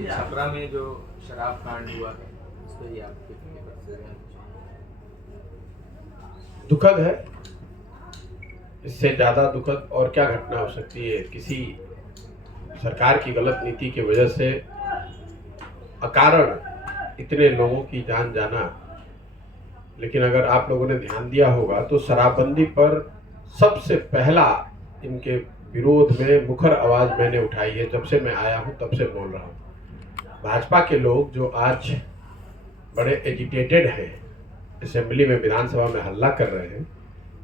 छपरा में जो शराब कांड हुआ है उस पर ही आपके दुखद है। इससे ज़्यादा दुखद और क्या घटना हो सकती है। किसी सरकार की गलत नीति की वजह से अकारण इतने लोगों की जान जाना। लेकिन अगर आप लोगों ने ध्यान दिया होगा तो शराबबंदी पर सबसे पहला इनके विरोध में मुखर आवाज़ मैंने उठाई है। जब से मैं आया हूं तब से बोल रहा हूं। भाजपा के लोग जो आज बड़े एजिटेटेड हैं, असेंबली में विधानसभा में हल्ला कर रहे हैं,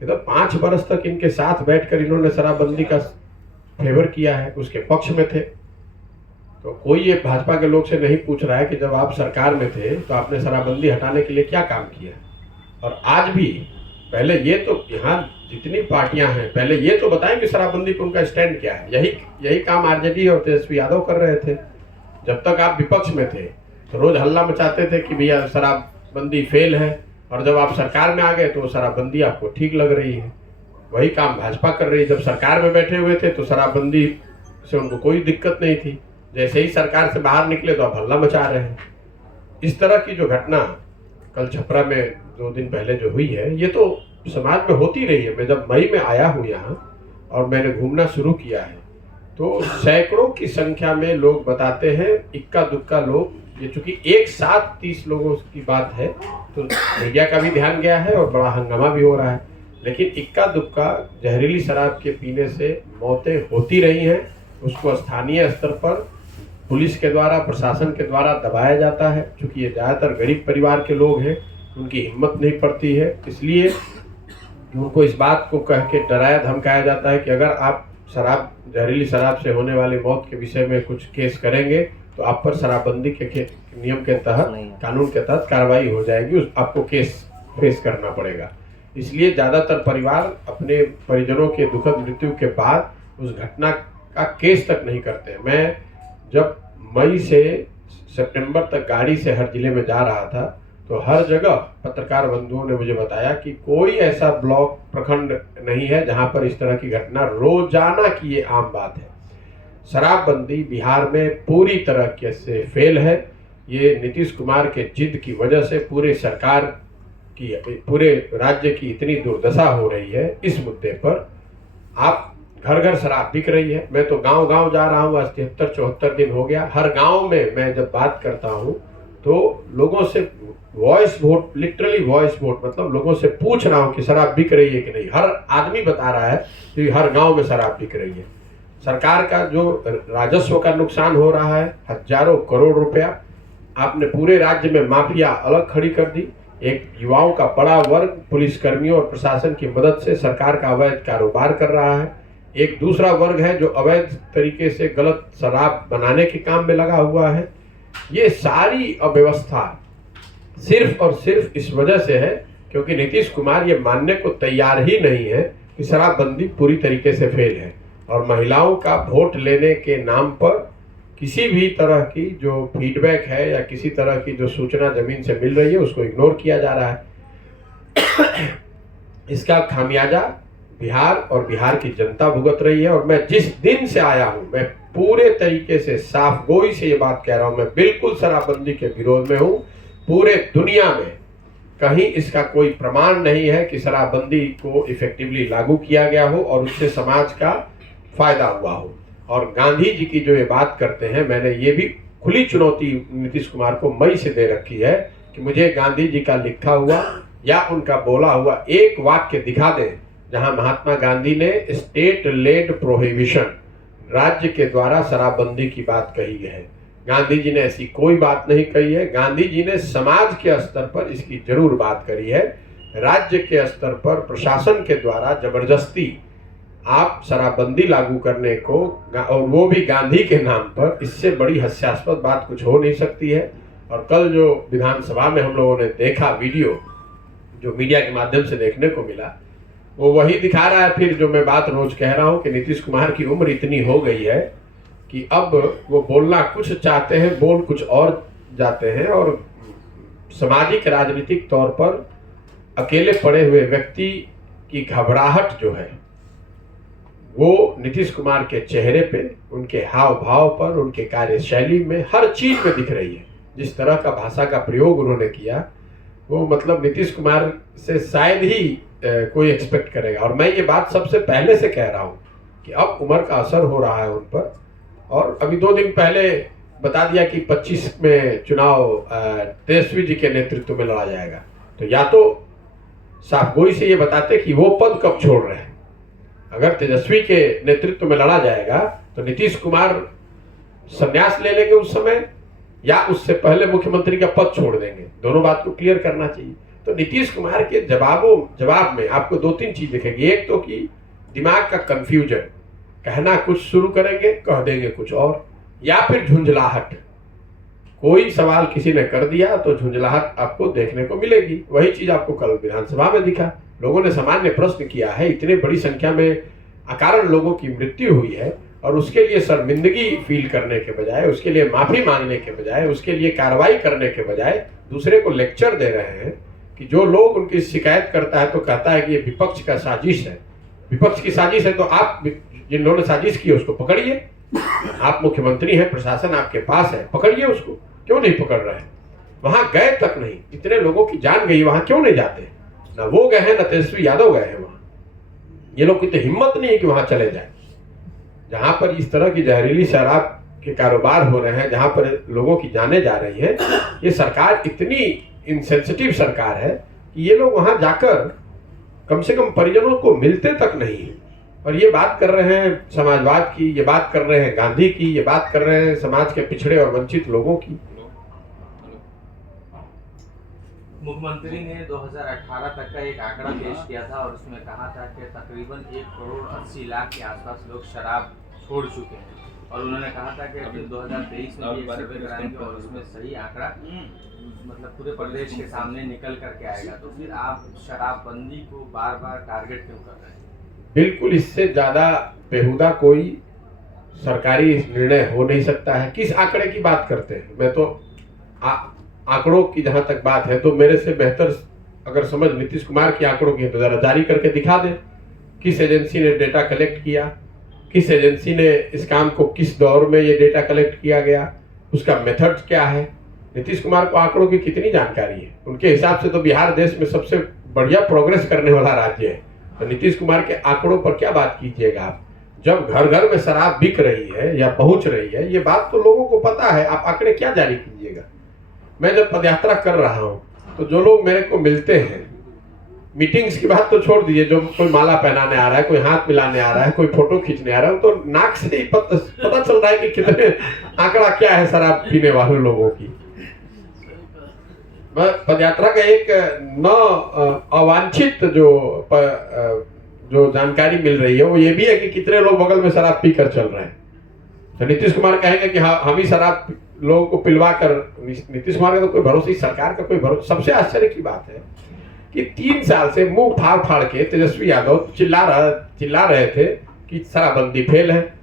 ये तो 5 बरस तक इनके साथ बैठकर इन्होंने शराबबंदी का फेवर किया है, उसके पक्ष में थे। तो कोई ये भाजपा के लोग से नहीं पूछ रहा है कि जब आप सरकार में थे तो आपने शराबबंदी हटाने के लिए क्या काम किया। और आज भी पहले ये तो यहाँ जितनी पार्टियां हैं पहले ये तो बताएं कि शराबबंदी पर उनका स्टैंड क्या है। यही काम आरजेडी और तेजस्वी यादव कर रहे थे। जब तक आप विपक्ष में थे तो रोज हल्ला मचाते थे कि भैया शराबबंदी फेल है, और जब आप सरकार में आ गए तो शराबबंदी आपको ठीक लग रही है। वही काम भाजपा कर रही है। जब सरकार में बैठे हुए थे तो शराबबंदी से उनको कोई दिक्कत नहीं थी, जैसे ही सरकार से बाहर निकले तो आप हल्ला मचा रहे हैं। इस तरह की जो घटना कल छपरा में 2 दिन पहले जो हुई है, ये तो समाज में होती रही है। मैं जब मई में आया हूँ यहाँ और मैंने घूमना शुरू किया है तो सैकड़ों की संख्या में लोग बताते हैं, इक्का दुक्का लोग, ये चूंकि एक साथ 30 लोगों की बात है तो मीडिया का भी ध्यान गया है और बड़ा हंगामा भी हो रहा है, लेकिन इक्का दुक्का जहरीली शराब के पीने से मौतें होती रही हैं। उसको स्थानीय स्तर पर पुलिस के द्वारा, प्रशासन के द्वारा दबाया जाता है। चूँकि ये ज़्यादातर गरीब परिवार के लोग हैं, उनकी हिम्मत नहीं पड़ती है, इसलिए उनको इस बात को कह के डराया धमकाया जाता है कि अगर आप जहरीली शराब से होने वाली मौत के विषय में कुछ केस करेंगे तो आप पर शराबबंदी के नियम के तहत, कानून के तहत कार्रवाई हो जाएगी, आपको केस फेस करना पड़ेगा। इसलिए ज़्यादातर परिवार अपने परिजनों के दुखद मृत्यु के बाद उस घटना का केस तक नहीं करते। मैं जब मई से सितंबर तक गाड़ी से हर जिले में जा रहा था तो हर जगह पत्रकार बंधुओं ने मुझे बताया कि कोई ऐसा ब्लॉक, प्रखंड नहीं है जहां पर इस तरह की घटना रोजाना की ये आम बात है। शराबबंदी बिहार में पूरी तरह से फेल है। ये नीतीश कुमार के जिद की वजह से पूरे सरकार की, पूरे राज्य की इतनी दुर्दशा हो रही है। इस मुद्दे पर आप घर घर शराब बिक रही है। मैं तो गांव गांव जा रहा हूँ, आज 73-74 दिन हो गया। हर गांव में मैं जब बात करता हूँ तो लोगों से voice vote, literally voice vote, मतलब लोगों से पूछ रहा हूँ कि शराब बिक रही है कि नहीं। हर आदमी बता रहा है कि हर गांव में शराब बिक रही है। सरकार का जो राजस्व का नुकसान हो रहा है, हजारों करोड़ रुपया, आपने पूरे राज्य में माफिया अलग खड़ी कर दी। एक युवाओं का बड़ा वर्ग पुलिसकर्मियों और प्रशासन की मदद से सरकार का अवैध कारोबार कर रहा है। एक दूसरा वर्ग है जो अवैध तरीके से गलत शराब बनाने के काम में लगा हुआ है। ये सारी अव्यवस्था सिर्फ और सिर्फ इस वजह से है क्योंकि नीतीश कुमार ये मानने को तैयार ही नहीं है कि शराबबंदी पूरी तरीके से फेल है, और महिलाओं का वोट लेने के नाम पर किसी भी तरह की जो फीडबैक है या किसी तरह की जो सूचना जमीन से मिल रही है उसको इग्नोर किया जा रहा है। इसका खामियाजा बिहार और बिहार की जनता भुगत रही है। और मैं जिस दिन से आया हूं मैं पूरे तरीके से साफ गोई से ये बात कह रहा हूं, मैं बिल्कुल शराबबंदी के विरोध में हूं। पूरे दुनिया में कहीं इसका कोई प्रमाण नहीं है कि शराबबंदी को इफेक्टिवली लागू किया गया हो और उससे समाज का फायदा हुआ हो। और गांधी जी की जो ये बात करते हैं, मैंने ये भी खुली चुनौती नीतीश कुमार को मई से दे रखी है कि मुझे गांधी जी का लिखा हुआ या उनका बोला हुआ एक वाक्य दिखा दें जहां महात्मा गांधी ने स्टेट लेड प्रोहिबिशन, राज्य के द्वारा शराबबंदी की बात कही है। गांधी जी ने ऐसी कोई बात नहीं कही है। गांधी जी ने समाज के स्तर पर इसकी जरूर बात करी है। राज्य के स्तर पर प्रशासन के द्वारा जबरदस्ती आप शराबबंदी लागू करने को, और वो भी गांधी के नाम पर, इससे बड़ी हास्यास्पद बात कुछ हो नहीं सकती है। और कल जो विधानसभा में हम लोगों ने देखा वीडियो, जो मीडिया के माध्यम से देखने को मिला, वो वही दिखा रहा है फिर जो मैं बात रोज कह रहा हूं कि नीतीश कुमार की उम्र इतनी हो गई है कि अब वो बोलना कुछ चाहते हैं, बोल कुछ और जाते हैं, और सामाजिक राजनीतिक तौर पर अकेले पड़े हुए व्यक्ति की घबराहट जो है वो नीतीश कुमार के चेहरे पे, उनके हाव भाव पर, उनके कार्यशैली में, हर चीज में दिख रही है। जिस तरह का भाषा का प्रयोग उन्होंने किया, वो मतलब नीतीश कुमार से शायद ही कोई एक्सपेक्ट करेगा। और मैं ये बात सबसे पहले से कह रहा हूँ कि अब उम्र का असर हो रहा है उन पर। और अभी 2 दिन पहले बता दिया कि 25 में चुनाव तेजस्वी जी के नेतृत्व में लड़ा जाएगा। तो या तो साफ गोई से ये बताते कि वो पद कब छोड़ रहे हैं। अगर तेजस्वी के नेतृत्व में लड़ा जाएगा तो नीतीश कुमार संन्यास ले लेंगे उस समय, या उससे पहले मुख्यमंत्री का पद छोड़ देंगे। दोनों बात को क्लियर करना चाहिए। तो नीतीश कुमार के जवाब में आपको 2-3 चीज दिखेगी। एक तो कि दिमाग का कंफ्यूजन, कहना कुछ शुरू करेंगे, कह देंगे कुछ और, या फिर झुंझलाहट। कोई सवाल किसी ने कर दिया तो झुंझलाहट आपको देखने को मिलेगी। वही चीज आपको कल विधानसभा में दिखा। लोगों ने सामान्य प्रश्न किया है, इतने बड़ी संख्या में अकारण लोगों की मृत्यु हुई है, और उसके लिए शर्मिंदगी फील करने के बजाय, उसके लिए माफी मांगने के बजाय, उसके लिए कार्रवाई करने के बजाय दूसरे को लेक्चर दे रहे हैं कि जो लोग उनकी शिकायत करता है तो कहता है कि ये विपक्ष का साजिश है। विपक्ष की साजिश है तो आप जिन लोगों ने साजिश की उसको पकड़िए। आप मुख्यमंत्री हैं, प्रशासन आपके पास है, पकड़िए उसको। क्यों नहीं पकड़ रहे हैं? वहां गए तक नहीं, इतने लोगों की जान गई, वहां क्यों नहीं जाते? ना वो गए हैं, ना तेजस्वी यादव गए हैं वहां। ये लोग की तो हिम्मत नहीं है कि वहां चले जाए। जहां पर इस तरह की जहरीली शराब के कारोबार हो रहे हैं, जहां पर लोगों की जानें जा रही है, ये सरकार इतनी इनसेंसिटिव सरकार है कि ये लोग वहां जाकर कम से कम परिजनों को मिलते तक नहीं। और ये बात कर रहे हैं समाजवाद की, ये बात कर रहे हैं गांधी की, ये बात कर रहे हैं समाज के पिछड़े और वंचित लोगों की। मुख्यमंत्री ने 2018 तक का एक आंकड़ा पेश किया था और उसमें कहा था कि तकरीबन 1,80,00,000 के आसपास लोग शराब छोड़ चुके हैं। और उन्होंने कहा था कि फिर 2023 में भी सर्वे कराएंगे और उसमें सही आंकड़ा मतलब पूरे प्रदेश के सामने निकल करके आएगा। तो फिर आप शराबबंदी को बार बार टारगेट क्यों कर रहे हैं? बिल्कुल, इससे ज्यादा बेहुदा कोई सरकारी निर्णय हो नहीं सकता है। किस आंकड़े की बात करते हैं? मैं तो आंकड़ों की जहां तक बात है तो मेरे से बेहतर अगर समझ नीतीश कुमार की आंकड़ों की है तो जरा जारी करके दिखा दे। किस एजेंसी ने डेटा कलेक्ट किया, किस एजेंसी ने इस काम को, किस दौर में ये डेटा कलेक्ट किया गया, उसका मेथड क्या है। नीतीश कुमार को आंकड़ों की कितनी जानकारी है? उनके हिसाब से तो बिहार देश में सबसे बढ़िया प्रोग्रेस करने वाला राज्य है। तो नीतीश कुमार के आंकड़ों पर क्या बात कीजिएगा आप? जब घर घर में शराब बिक रही है या पहुंच रही है, ये बात तो लोगों को पता है, आप आंकड़े क्या जारी कीजिएगा? मैं जब पदयात्रा कर रहा हूं तो जो लोग मेरे को मिलते हैं, मीटिंग्स की बात तो छोड़ दीजिए, जो कोई माला पहनाने आ रहा है, कोई हाथ मिलाने आ रहा है, कोई फोटो खींचने आ रहा है, तो नाक से ही पता चल रहा है कि कितने आंकड़ा क्या है शराब पीने वाले लोगों की। पदयात्रा का एक अवांछित जो जानकारी मिल रही है वो ये भी है कि कितने लोग बगल में शराब पीकर चल रहे हैं। तो नीतीश कुमार कहेंगे कि हाँ हम ही शराब लोगों को पिलवा कर, नीतीश कुमार का तो कोई भरोसा, इस सरकार का कोई भरोसा। सबसे आश्चर्य की बात है कि 3 साल से मुंह फाड़ फाड़ के तेजस्वी यादव चिल्ला रहे थे कि शराबबंदी फेल है।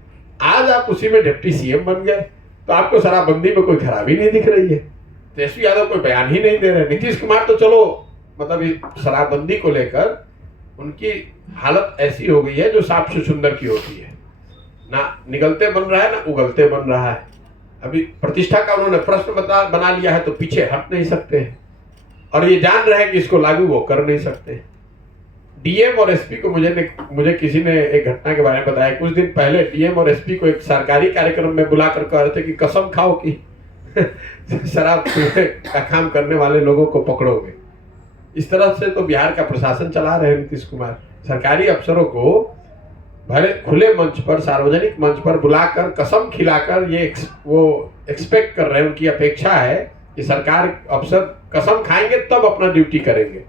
आज आप उसी में डिप्टी सीएम बन गए तो आपको शराबबंदी में कोई खराबी नहीं दिख रही है। तेजस्वी यादव कोई बयान ही नहीं दे रहे। नीतीश कुमार तो चलो मतलब शराबबंदी को लेकर उनकी हालत ऐसी हो गई है जो सांप से सुंदर की होती है, ना निगलते बन रहा है ना उगलते बन रहा है। अभी प्रतिष्ठा का उन्होंने प्रश्न बना लिया है तो पीछे हट नहीं सकते हैं, और ये जान रहे हैं कि इसको लागू वो कर नहीं सकते। डीएम और एसपी को मुझे किसी ने एक घटना के बारे में बताया। कुछ दिन पहले डीएम और एसपी को एक सरकारी कार्यक्रम में बुलाकर कह रहे थे कि कसम खाओ कि शराब का काम करने वाले लोगों को पकड़ोगे। इस तरह से तो बिहार का प्रशासन चला रहे हैं नीतीश कुमार। सरकारी अफसरों को भले खुले मंच पर, सार्वजनिक मंच पर बुलाकर कसम खिलाकर ये वो एक्सपेक्ट कर रहे हैं, उनकी अपेक्षा है कि सरकार अफसर कसम खाएंगे तब अपना ड्यूटी करेंगे।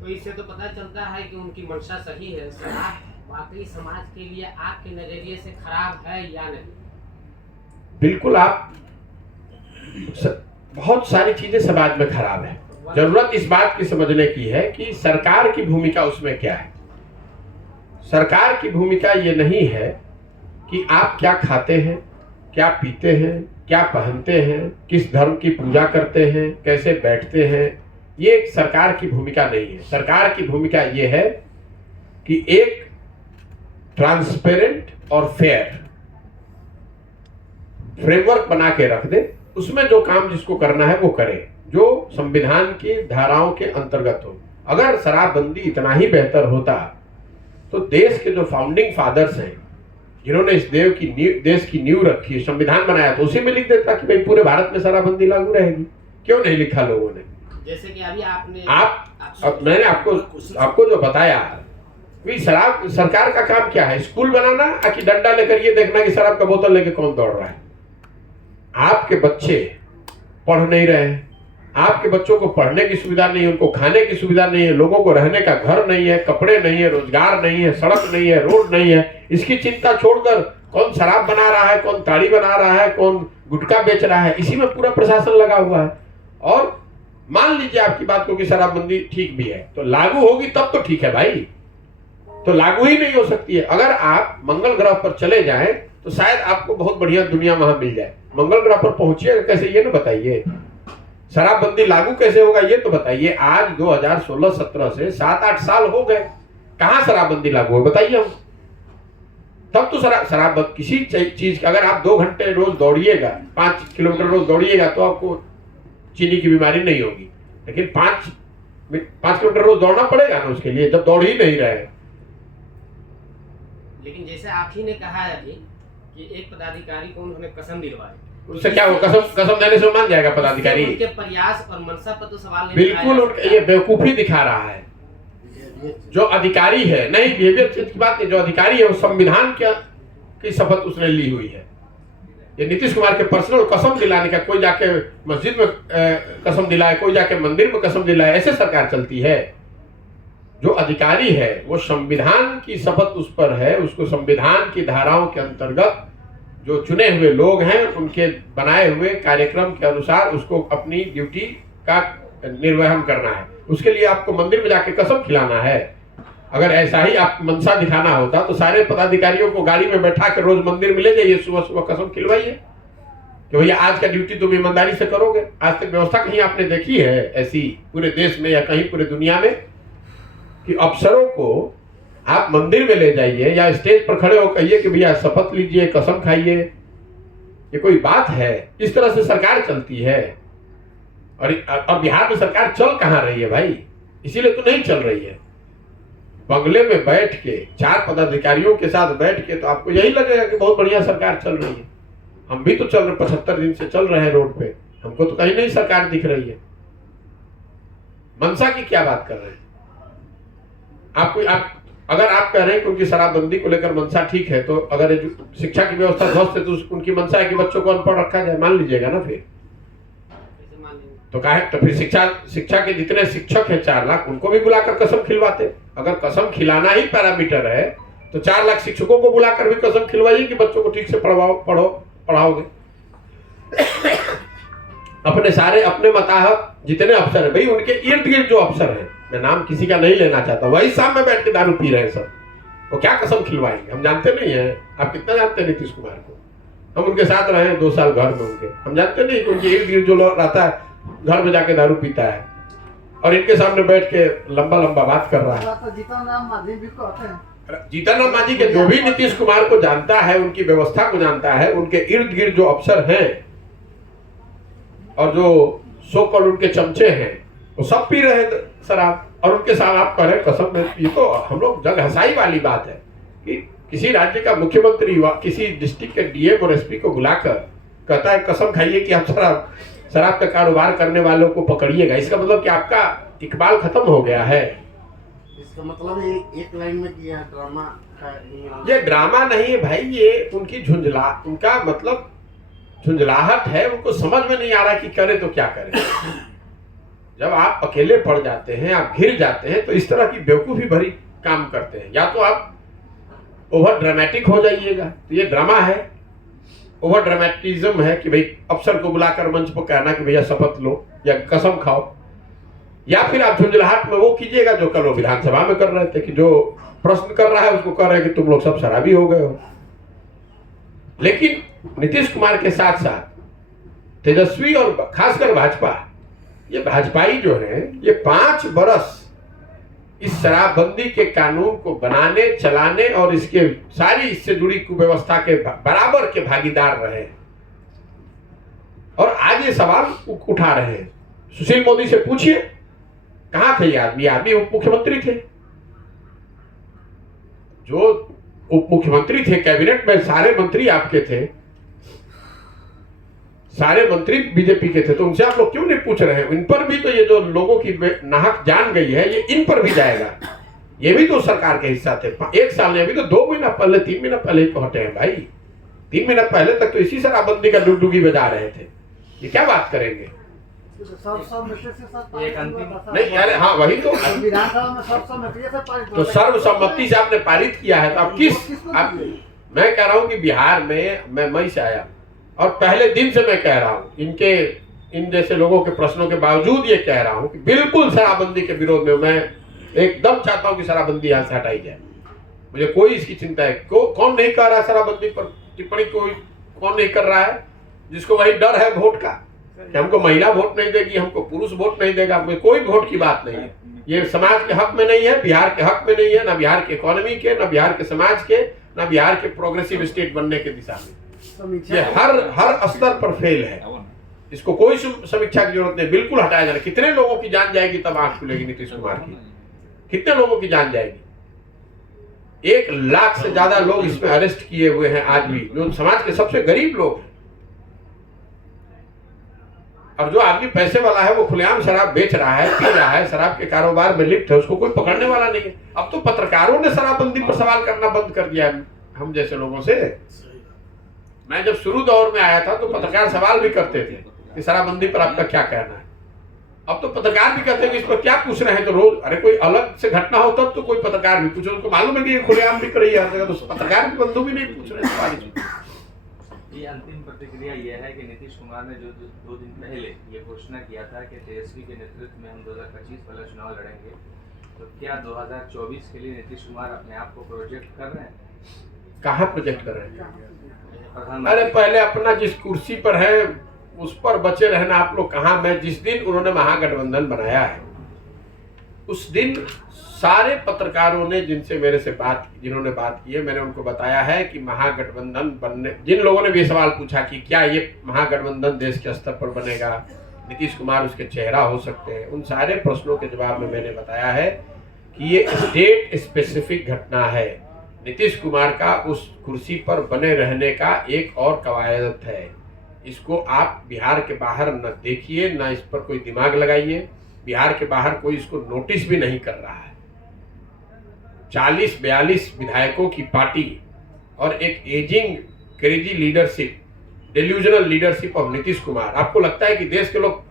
तो इससे तो पता चलता है कि उनकी मंशा सही है। शराब वाकई समाज के लिए आपके नजरिए से खराब है या नहीं? बिल्कुल, आप बहुत सारी चीजें समाज में खराब है। जरूरत इस बात की समझने की है कि सरकार की भूमिका उसमें क्या है। सरकार की भूमिका ये नहीं है कि आप क्या खाते हैं, क्या पीते हैं, क्या पहनते हैं, किस धर्म की पूजा करते हैं, कैसे बैठते हैं। ये सरकार की भूमिका नहीं है। सरकार की भूमिका ये है कि एक ट्रांसपेरेंट और फेयर फ्रेमवर्क बना के रख दे, उसमें जो काम जिसको करना है वो करे, जो संविधान की धाराओं के अंतर्गत हो। अगर शराबबंदी इतना ही बेहतर होता तो देश के जो फाउंडिंग फादर्स हैं, जिन्होंने इस देश की नींव रखी है, संविधान बनाया, तो उसी में लिख देता कि भाई पूरे भारत में शराबबंदी लागू रहेगी। क्यों नहीं लिखा लोगों ने? जैसे कि अभी आपने मैंने आपको जो बताया, शराब सरकार का काम क्या है? स्कूल बनाना कि डंडा लेकर ये देखना कि शराब का बोतल लेकर कौन दौड़ रहा है? आपके बच्चे पढ़ नहीं रहे हैं, आपके बच्चों को पढ़ने की सुविधा नहीं है, उनको खाने की सुविधा नहीं है, लोगों को रहने का घर नहीं है, कपड़े नहीं है, रोजगार नहीं है, सड़क नहीं है, रोड नहीं है। इसकी चिंता छोड़कर कौन शराब बना रहा है, कौन ताड़ी बना रहा है, कौन गुटखा बेच रहा है, इसी में पूरा प्रशासन लगा हुआ है। और मान लीजिए आपकी बात को कि शराबबंदी ठीक भी है, तो लागू होगी तब तो ठीक है भाई, तो लागू ही नहीं हो सकती है। अगर आप मंगल ग्रह पर चले जाएं तो शायद आपको बहुत बढ़िया दुनिया वहां मिल जाए। मंगल ग्रह पर पहुंचिएगा कैसे, ये ना बताइए। शराबबंदी लागू कैसे होगा ये तो बताइए। आज 2016-17 से 7-8 साल हो गए, कहां शराबबंदी लागू हो बताइए हम। तब तो शराब किसी चीज का, अगर आप 2 घंटे रोज दौड़िएगा, 5 किलोमीटर रोज दौड़िएगा तो आपको चीनी की बीमारी नहीं होगी, लेकिन 5 किलोमीटर रोज दौड़ना पड़ेगा ना उसके लिए, जब दौड़ ही नहीं रहे। लेकिन जैसे आप ही ने कहा है अभी कि एक पदाधिकारी को उन्होंने कसम दिलवाई, उससे क्या हो? कसम देने से मान जाएगा पदाधिकारी? उनके प्रयास और मनसा पर तो सवाल नहीं। बिल्कुल ये बेवकूफी दिखा रहा है। जो अधिकारी है, नहीं बिहेवियर चेंज की बात नहीं, जो अधिकारी है वो संविधान की शपथ उसने ली हुई है। ये नीतीश कुमार के पर्सनल कसम दिलाने का, कोई जाके मस्जिद में कसम दिलाए, कोई जाके मंदिर में कसम दिलाए, ऐसे सरकार चलती है। जो अधिकारी है वो संविधान की शपथ उस पर है, उसको संविधान की धाराओं के अंतर्गत जो चुने हुए लोग हैं उनके बनाए हुए कार्यक्रम के अनुसार उसको अपनी ड्यूटी का निर्वहन करना है। उसके लिए आपको मंदिर में जाके कसम खिलाना है। अगर ऐसा ही आप मनसा दिखाना होता तो सारे पदाधिकारियों को गाड़ी में बैठा कर रोज मंदिर में ले जाइए, सुबह सुबह कसम खिलवाइए कि भैया आज का ड्यूटी तुम ईमानदारी से करोगे। आज तक व्यवस्था कहीं आपने देखी है ऐसी पूरे देश में या कहीं पूरे दुनिया में कि अफसरों को आप मंदिर में ले जाइए या स्टेज पर खड़े हो कहिए कि भैया शपथ लीजिए, कसम खाइए? ये कोई बात है? इस तरह से सरकार चलती है। और बिहार में सरकार चल कहां रही है भाई? इसीलिए तो नहीं चल रही है। बंगले में बैठ के 4 पदाधिकारियों के साथ बैठ के तो आपको यही लगेगा कि बहुत बढ़िया सरकार चल रही है। हम भी तो चल रहे, 75 दिन से चल रहे हैं रोड पे, हमको तो कहीं नहीं सरकार दिख रही है। मनसा की क्या बात कर रहे हैं? अगर आप कह रहे हैं कि उनकी शराबबंदी को लेकर मनसा ठीक है, तो अगर शिक्षा की व्यवस्था ध्वस्त है तो उनकी मनसा है कि बच्चों को अनपढ़ रखा जाए, मान लीजिएगा ना फिर तो काहे? तो फिर शिक्षा के जितने शिक्षक हैं 4 लाख, उनको भी बुलाकर कसम खिलवाते। अगर कसम खिलाना ही पैरामीटर है तो 4 लाख शिक्षकों को बुलाकर भी कसम खिलवाइए कि बच्चों को ठीक से पढ़ाओगे। अपने मताहत जितने अफसर है भाई, उनके इर्द गिर्द जो अफसर है, मैं नाम किसी का नहीं लेना चाहता, वही सामने बैठ के दारू पी रहे हैं सब, वो क्या कसम खिलवाएंगे? हम जानते नहीं है। आप कितना जानते हैं नीतीश कुमार को? हम उनके साथ रहे 2 साल घर में उनके, हम जानते नहीं कि उनके इर्द गिर्द जो रहता है घर में जाके दारू पीता है और इनके सामने बैठ के लंबा बात कर रहा है। जीतन राम मांझी के जो भी नीतीश कुमार को जानता है, उनकी व्यवस्था को जानता है, उनके इर्द गिर्द जो अफसर हैं और जो सो कॉल्ड उनके चमचे हैं, वो सब पी रहे शराब और उनके साथ आप कह रहे कसम में। ये तो हम लोग जग हंसाई वाली बात है कि किसी राज्य का मुख्यमंत्री किसी डिस्ट्रिक्ट के डीएम और एसपी को बुलाकर कहता है कसम खाइए कि आप शराब का कारोबार करने वालों को पकड़िएगा। इसका मतलब कि आपका इकबाल खत्म हो गया है। इसका मतलब एक लाइन में किया ड्रामा का। ये ड्रामा नहीं है भाई, ये उनकी उनका मतलब झुंझलाहट है। उनको समझ में नहीं आ रहा कि करे तो क्या करे। जब आप अकेले पड़ जाते हैं, आप घिर जाते हैं, तो इस तरह की बेवकूफी भरी काम करते हैं। या तो आप ओवर ड्रामेटिक हो जाइएगा, तो ये ड्रामा है, ओवर ड्रामेटिज्म है कि भाई अफसर को बुलाकर मंच पर कहना कि भैया शपथ लो या कसम खाओ। या फिर आप झुंझलाहट में वो कीजिएगा जो कल वो विधानसभा में कर रहे थे कि जो प्रश्न कर रहा है उसको कह रहे हैं कि तुम लोग सब शराबी हो गए हो। लेकिन नीतीश कुमार के साथ साथ तेजस्वी और खासकर भाजपा, ये भाजपाई जो है, ये 5 बरस इस शराबबंदी के कानून को बनाने, चलाने और इसके सारी इससे जुड़ी कुव्यवस्था के बराबर के भागीदार रहे और आज ये सवाल उठा रहे हैं। सुशील मोदी से पूछिए कहां थे ये आदमी उप मुख्यमंत्री थे। जो उप मुख्यमंत्री थे, कैबिनेट में सारे मंत्री आपके थे, सारे मंत्री बीजेपी के थे, तो उनसे आप लोग क्यों नहीं पूछ रहे हैं? इन पर भी तो ये जो लोगों की नाहक जान गई है, ये इन पर भी जाएगा। ये भी तो सरकार के हिस्सा थे। 1 साल में, अभी तो 2 महीना पहले, 3 महीना पहले ही तो हटे हैं भाई। 3 महीना पहले तक तो इसी शराबबंदी का डुगडुगी बजा रहे थे। ये क्या बात करेंगे? एक अंतिम नहीं यार, हाँ वही तो विधानसभा में सर्वसम्मति से पारित तो सर्वसम्मति से आपने पारित किया है, तो आप मैं कह रहा हूं कि बिहार में मैं मई से आया और पहले दिन से मैं कह रहा हूं, इन जैसे लोगों के प्रश्नों के बावजूद ये कह रहा हूं कि बिल्कुल शराबबंदी के विरोध में मैं एकदम चाहता हूं कि शराबबंदी यहाँ से हटाई जाए। मुझे कोई इसकी चिंता है। कौन नहीं कर रहा शराबबंदी पर टिप्पणी? कौन नहीं कर रहा है? जिसको वही डर है वोट का कि हमको महिला वोट नहीं देगी, हमको पुरुष वोट नहीं देगा। कोई वोट की बात नहीं है। ये समाज के हक में नहीं है, बिहार के हक में नहीं है, ना बिहार के इकोनॉमी के, ना बिहार के समाज के, ना बिहार के प्रोग्रेसिव स्टेट बनने के दिशा में। ये हर स्तर पर फेल है। इसको कोई समीक्षा की जरूरत नहीं, बिल्कुल हटाया जाना। कितने लोगों की जान जाएगी तब आंख खुलेगी नीतीश कुमार की? कितने लोगों की जान जाएगी? 1 लाख से ज्यादा लोग इसमें अरेस्ट किए हुए हैं आज भी, जो समाज के सबसे गरीब लोग हैं। और जो आदमी पैसे वाला है वो खुलेआम शराब बेच रहा है, पी रहा है, शराब के कारोबार में लिप्त है, उसको कोई पकड़ने वाला नहीं है। अब तो पत्रकारों ने शराबबंदी पर सवाल करना बंद कर दिया है हम जैसे लोगों से। मैं जब शुरू दौर में आया था तो पत्रकार सवाल भी करते थे कि शराबबंदी पर आपका क्या कहना है। अब तो पत्रकार भी कहते हैं कि इस पर क्या पूछ रहे हैं। तो रोज अरे कोई अलग से घटना हो तब तो कोई पत्रकार भी पूछे, उनको मालूम है कि ये खुलेआम बिक रही है, तो पत्रकार भी बंधु भी नहीं पूछ रहे सवाल। ये अंतिम प्रतिक्रिया ये है कि नीतीश कुमार ने जो 2 दिन पहले ये घोषणा किया था कि तेजस्वी के नेतृत्व में हम 2025 वाला चुनाव लड़ेंगे, तो क्या 2024 के लिए नीतीश कुमार अपने आप को प्रोजेक्ट कर रहे हैं? कहाँ प्रोजेक्ट कर रहे हैं? अरे पहले अपना जिस कुर्सी पर है उस पर बचे रहना आप लोग। कहाँ, मैं जिस दिन उन्होंने महागठबंधन बनाया है उस दिन सारे पत्रकारों ने जिनसे मेरे से जिन्होंने बात की है, मैंने उनको बताया है कि महागठबंधन बनने, जिन लोगों ने भी सवाल पूछा कि क्या ये महागठबंधन देश के स्तर पर बनेगा, नीतीश कुमार उसके चेहरा हो सकते हैं, उन सारे प्रश्नों के जवाब में मैंने बताया है कि ये स्टेट स्पेसिफिक घटना है। नीतीश कुमार का उस कुर्सी पर बने रहने का एक और कवायद है। इसको आप बिहार के बाहर न देखिए, न इस पर कोई दिमाग लगाइए। बिहार के बाहर कोई इसको नोटिस भी नहीं कर रहा है। 40-42 विधायकों की पार्टी और एक ageing crazy leadership, delusional leadership of Nitish Kumar. आपको लगता है कि देश के लोग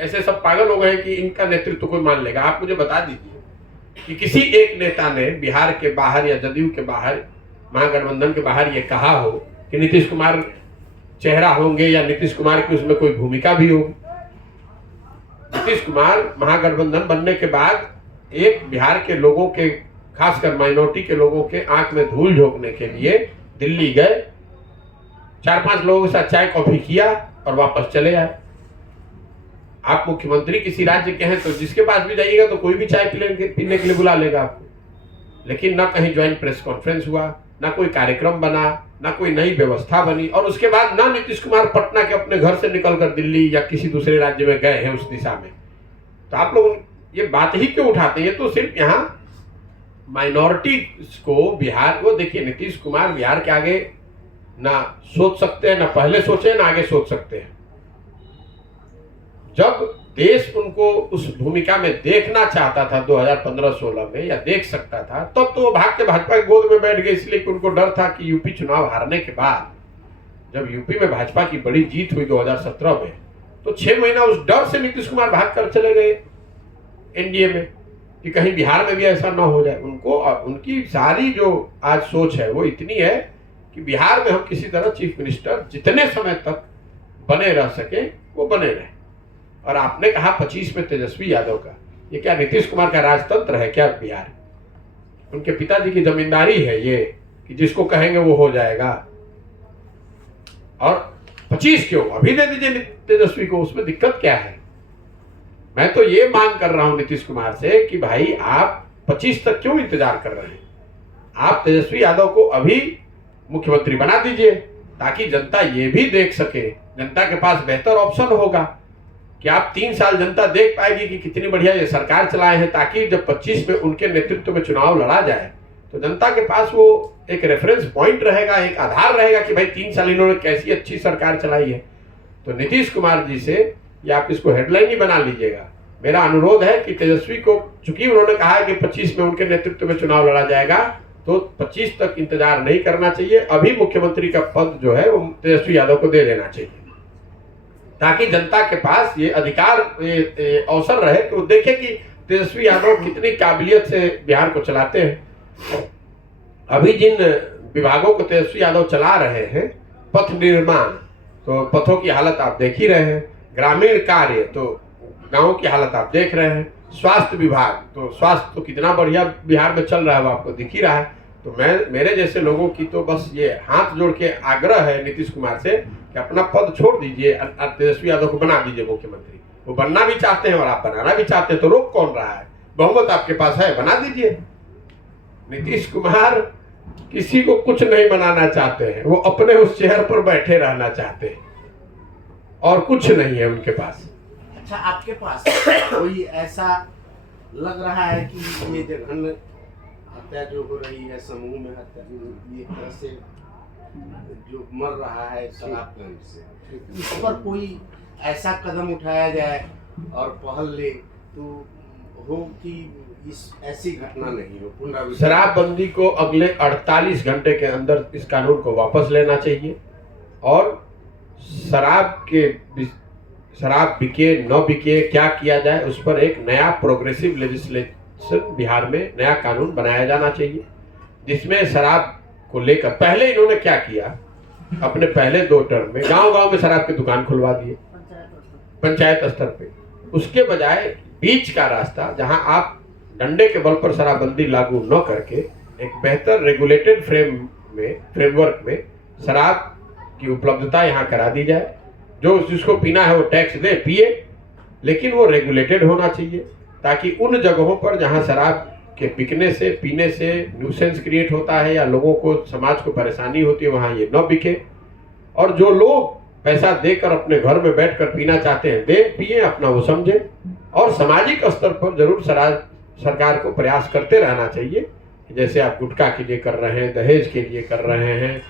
ऐसे सब पागल हो गए कि इनका नेतृत्व कोई मान लेगा? आप मुझे बता दीजिए कि किसी एक नेता ने बिहार के बाहर या जदयू के बाहर, महागठबंधन के बाहर ये कहा हो कि नीतीश कुमार चेहरा होंगे या नीतीश कुमार की उसमें कोई भूमिका भी होगी? नीतीश कुमार महागठबंधन बनने के बाद एक बिहार के लोगों के, खासकर माइनॉरिटी के लोगों के आंख में धूल झोंकने के लिए दिल्ली गए, 4-5 लोगों के साथ चाय कॉफी किया और वापस चले आए। आप मुख्यमंत्री किसी राज्य के हैं तो जिसके पास भी जाइएगा तो कोई भी चाय पीने के लिए बुला लेगा आपको। लेकिन ना कहीं ज्वाइंट प्रेस कॉन्फ्रेंस हुआ, ना कोई कार्यक्रम बना, ना कोई नई व्यवस्था बनी, और उसके बाद ना नीतीश कुमार पटना के अपने घर से निकलकर दिल्ली या किसी दूसरे राज्य में गए हैं उस दिशा में। तो आप लोग ये बात ही क्यों उठाते हैं? ये तो सिर्फ यहाँ माइनॉरिटी को बिहार को देखिए, नीतीश कुमार बिहार के आगे ना सोच सकते हैं, ना पहले सोचे, ना आगे सोच सकते हैं। जब देश उनको उस भूमिका में देखना चाहता था 2015-16 में, या देख सकता था, तब तो वो भाग के भाजपा की गोद में बैठ गए, इसलिए कि उनको डर था कि यूपी चुनाव हारने के बाद, जब यूपी में भाजपा की बड़ी जीत हुई 2017 में, तो 6 महीना उस डर से नीतीश कुमार भाग कर चले गए एनडीए में कि कहीं बिहार में भी ऐसा ना हो जाए। उनको, उनकी सारी जो आज सोच है वो इतनी है कि बिहार में हम किसी तरह चीफ मिनिस्टर जितने समय तक बने रह सके वो बने रहे। और आपने कहा 25 में तेजस्वी यादव का, ये क्या नीतीश कुमार का राजतंत्र है क्या बिहार? उनके पिताजी की जमींदारी है ये कि जिसको कहेंगे वो हो जाएगा। और 25 क्यों, अभी दे दीजिए तेजस्वी को, उसमें दिक्कत क्या है? मैं तो ये मांग कर रहा हूं नीतीश कुमार से कि भाई आप 25 तक क्यों इंतजार कर रहे हैं? आप तेजस्वी यादव को अभी मुख्यमंत्री बना दीजिए, ताकि जनता ये भी देख सके, जनता के पास बेहतर ऑप्शन होगा कि आप 3 साल जनता देख पाएगी कि कितनी बढ़िया ये सरकार चलाए हैं, ताकि जब 25 में उनके नेतृत्व में चुनाव लड़ा जाए तो जनता के पास वो एक रेफरेंस पॉइंट रहेगा, एक आधार रहेगा कि भाई 3 साल इन्होंने कैसी अच्छी सरकार चलाई है। तो नीतीश कुमार जी से या आप इसको हेडलाइन ही बना लीजिएगा, मेरा अनुरोध है कि तेजस्वी को, चूंकि उन्होंने कहा है कि 25 में उनके नेतृत्व में चुनाव लड़ा जाएगा, तो 25 तक इंतजार नहीं करना चाहिए। अभी मुख्यमंत्री का पद जो है वो तेजस्वी यादव को दे देना चाहिए, ताकि जनता के पास ये अधिकार, अवसर रहे कि वो देखे कि तेजस्वी यादव कितनी काबिलियत से बिहार को चलाते हैं। अभी जिन विभागों को तेजस्वी यादव चला रहे हैं, पथ निर्माण, तो पथों की हालत आप देख ही रहे हैं, ग्रामीण कार्य, तो गांवों की हालत आप देख रहे हैं, स्वास्थ्य विभाग, तो स्वास्थ्य तो कितना बढ़िया बिहार में चल रहा है वो आपको दिख ही रहा है। तो मेरे जैसे लोगों की तो बस ये हाथ जोड़ के आग्रह है नीतीश कुमार से कि अपना पद छोड़ दीजिए, तेजस्वी यादव को बना दीजिए मुख्यमंत्री। वो बनना भी चाहते हैं और आप बनाना भी चाहते हैं, तो रोक कौन रहा है? बहुमत आपके पास है, बना दीजिए। नीतीश कुमार किसी को कुछ नहीं बनाना चाहते हैं, वो अपने उस चेयर पर बैठे रहना चाहते हैं और कुछ नहीं है उनके पास। अच्छा, आपके पास कोई ऐसा लग रहा है कि ये जघन्य हत्या जो हो रही है, समूह में हत्या, ये तरह से जो मर रहा है शराबगंज से, इस पर कोई ऐसा कदम उठाया जाए और पहल ले तो हो कि इस ऐसी घटना नहीं हो, पुनरावृत्ति। शराबबंदी को अगले 48 घंटे के अंदर इस कानून को वापस लेना चाहिए और शराब बिके न बिके, क्या किया जाए, उस पर एक नया प्रोग्रेसिव लेजिस्लेशन बिहार में नया कानून बनाया जाना चाहिए, जिसमें शराब को लेकर पहले इन्होंने क्या किया, अपने पहले 2 टर्म में गांव-गांव में शराब की दुकान खुलवा दिए पंचायत स्तर पे। उसके बजाय बीच का रास्ता, जहां आप डंडे के बल पर शराबबंदी लागू न करके एक बेहतर रेगुलेटेड फ्रेमवर्क में शराब की उपलब्धता यहाँ करा दी जाए। जो जिसको पीना है वो टैक्स दे, पिए, लेकिन वो रेगुलेटेड होना चाहिए, ताकि उन जगहों पर जहाँ शराब के बिकने से, पीने से न्यूसेंस क्रिएट होता है या लोगों को, समाज को परेशानी होती है, वहाँ ये न बिके। और जो लोग पैसा देकर अपने घर में बैठकर पीना चाहते हैं, दे, पिए, अपना वो समझे। और सामाजिक स्तर पर जरूर सरकार को प्रयास करते रहना चाहिए, जैसे आप गुटखा के लिए कर रहे हैं, दहेज के लिए कर रहे हैं,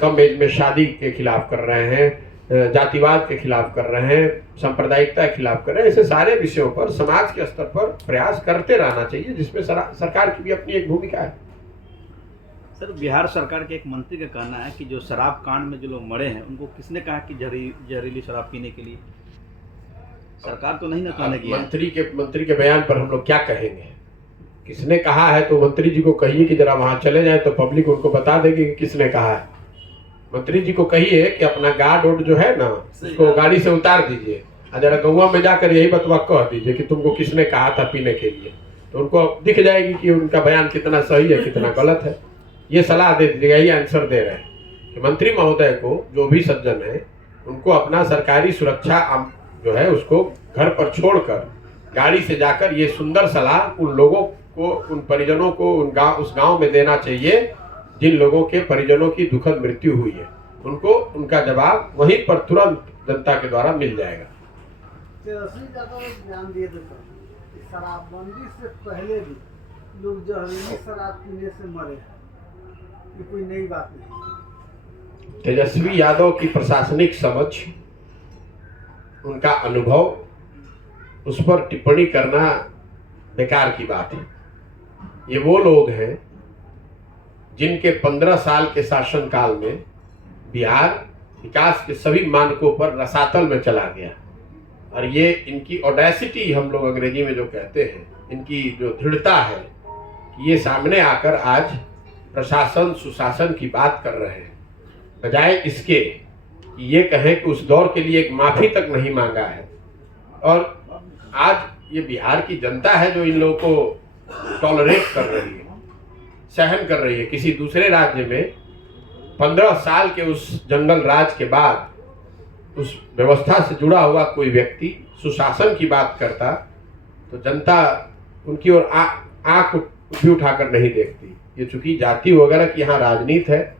कम एज में शादी के खिलाफ कर रहे हैं, जातिवाद के खिलाफ कर रहे हैं, सांप्रदायिकता के खिलाफ कर रहे हैं, ऐसे सारे विषयों पर समाज के स्तर पर प्रयास करते रहना चाहिए, जिसमें सरकार की भी अपनी एक भूमिका है। सर, बिहार सरकार के एक मंत्री का कहना है कि जो शराब कांड में जो लोग मरे हैं उनको किसने कहा कि जहरीली शराब पीने के लिए? सरकार तो नहीं ना कहने की। मंत्री के बयान पर हम लोग क्या कहेंगे? किसने कहा है तो मंत्री जी को कहिए कि जरा वहां चले जाए तो पब्लिक उनको बता देगी कि किसने कहा है। मंत्री जी को कहिए कि अपना गार्ड ओड जो है ना, उसको गाड़ी से उतार दीजिए और जरा गौवा में जाकर यही बतवा कह दीजिए कि तुमको किसने कहा था पीने के लिए, तो उनको दिख जाएगी कि उनका बयान कितना सही है कितना गलत है। ये सलाह दे दीजिएगा, ये आंसर दे रहे हैं कि मंत्री महोदय को, जो भी सज्जन है, उनको अपना सरकारी सुरक्षा जो है उसको घर पर छोड़कर गाड़ी से जाकर ये सुंदर सलाह उन लोगों को, उन परिजनों को उस गांव में देना चाहिए जिन लोगों के परिजनों की दुखद मृत्यु हुई है। उनको उनका जवाब वहीं पर तुरंत जनता के द्वारा मिल जाएगा। ध्यान दिए शराबबंदी से पहले भी लोग जहरीली शराब पीने से मरे हैं, ये कोई नई बात नहीं। तेजस्वी यादव की प्रशासनिक समझ, उनका अनुभव, उस पर टिप्पणी करना बेकार की बात है। ये वो लोग हैं जिनके 15 साल के शासनकाल में बिहार विकास के सभी मानकों पर रसातल में चला गया, और ये इनकी ऑडेसिटी, हम लोग अंग्रेजी में जो कहते हैं, इनकी जो दृढ़ता है कि ये सामने आकर आज प्रशासन सुशासन की बात कर रहे हैं, बजाय इसके कि ये कहें कि उस दौर के लिए एक माफी तक नहीं मांगा है। और आज ये बिहार की जनता है जो इन लोगों को टॉलरेट कर रही है, सहन कर रही है। किसी दूसरे राज्य में 15 साल के उस जंगल राज के बाद उस व्यवस्था से जुड़ा हुआ कोई व्यक्ति सुशासन की बात करता तो जनता उनकी ओर आंख भी उठाकर नहीं देखती। ये चूंकि जाति वगैरह की यहाँ राजनीति है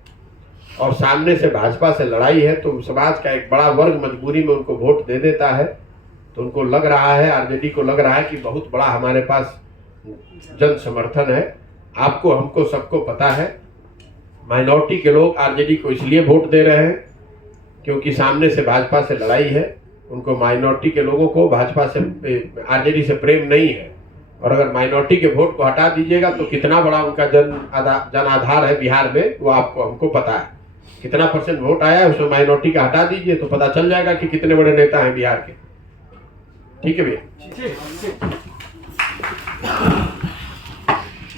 और सामने से भाजपा से लड़ाई है, तो समाज का एक बड़ा वर्ग मजबूरी में उनको वोट दे देता है। तो उनको लग रहा है, आरजेडी को लग रहा है कि बहुत बड़ा हमारे पास जन समर्थन है। आपको, हमको, सबको पता है माइनॉरिटी के लोग आरजेडी को इसलिए वोट दे रहे हैं क्योंकि सामने से भाजपा से लड़ाई है। उनको, माइनॉरिटी के लोगों को भाजपा से, आरजेडी से प्रेम नहीं है। और अगर माइनॉरिटी के वोट को हटा दीजिएगा तो कितना बड़ा उनका जन आधार है बिहार में, वो आपको, हमको पता है। कितना % वोट आया है, उसमें माइनॉरिटी का हटा दीजिए तो पता चल जाएगा कि कितने बड़े नेता हैं बिहार के। ठीक है भैया।